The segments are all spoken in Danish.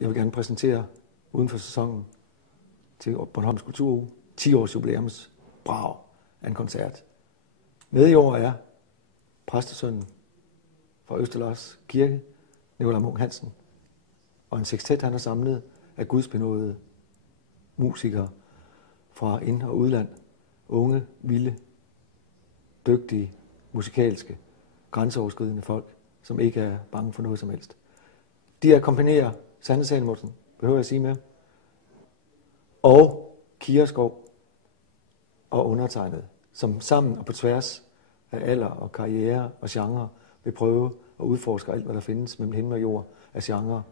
Jeg vil gerne præsentere uden for sæsonen til Bornholms Kulturuge 10 års jubilæums brag af en koncert. Med i år er præstesønnen fra Østerlars Kirke, Nicolai Munch Hansen, og en sextet, han har samlet af gudsbenådede musikere fra ind- og udland. Unge, vilde, dygtige, musikalske, grænseoverskridende folk, som ikke er bange for noget som helst. De akkompagnerer Sanne Salomonsen, behøver jeg sige mere, og Kira Skov og undertegnet, som sammen og på tværs af alder og karriere og genre vil prøve at udforske alt, hvad der findes mellem himmel og jord af genre,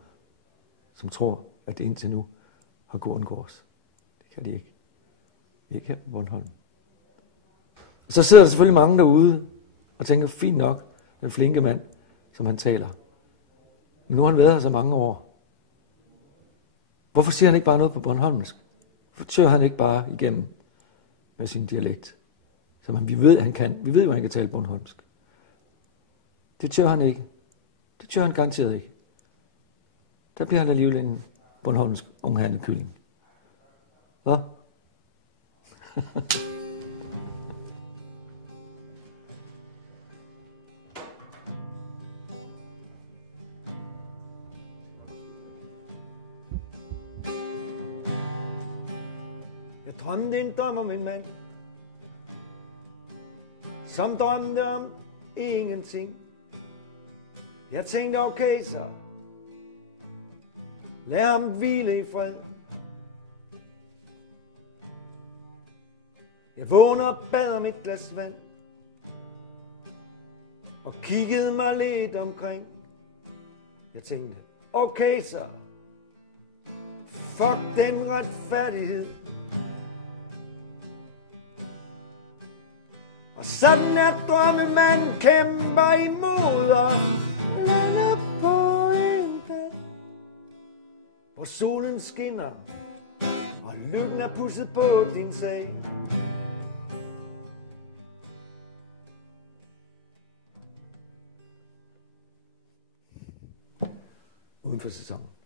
som tror, at det indtil nu har kunnet undgå os. Det kan de ikke. Ikke her på Bornholm. Så sidder der selvfølgelig mange derude og tænker, fint nok, den flinke mand, som han taler. Men nu har han været her så mange år. Hvorfor siger han ikke bare noget på bornholmsk? Hvorfor tør han ikke bare igennem med sin dialekt? Som vi ved, han kan. Vi ved jo, han kan tale bornholmsk. Det tør han ikke. Det tør han garanteret ikke. Der bliver han alligevel en bornholmsk unghandekylling. Hvad? Jeg drømte en drøm om en mand, som drømte om ingenting. Jeg tænkte, okay så, lad ham hvile i fred. Jeg vågnede og bad om et glas vand, og kiggede mig lidt omkring. Jeg tænkte, okay så, fuck den retfærdighed. Og sådan er drømmemand kæmper imod og lander på en dag, hvor solen skinner og lykken er pusset på din sag. Uden for sæsonen.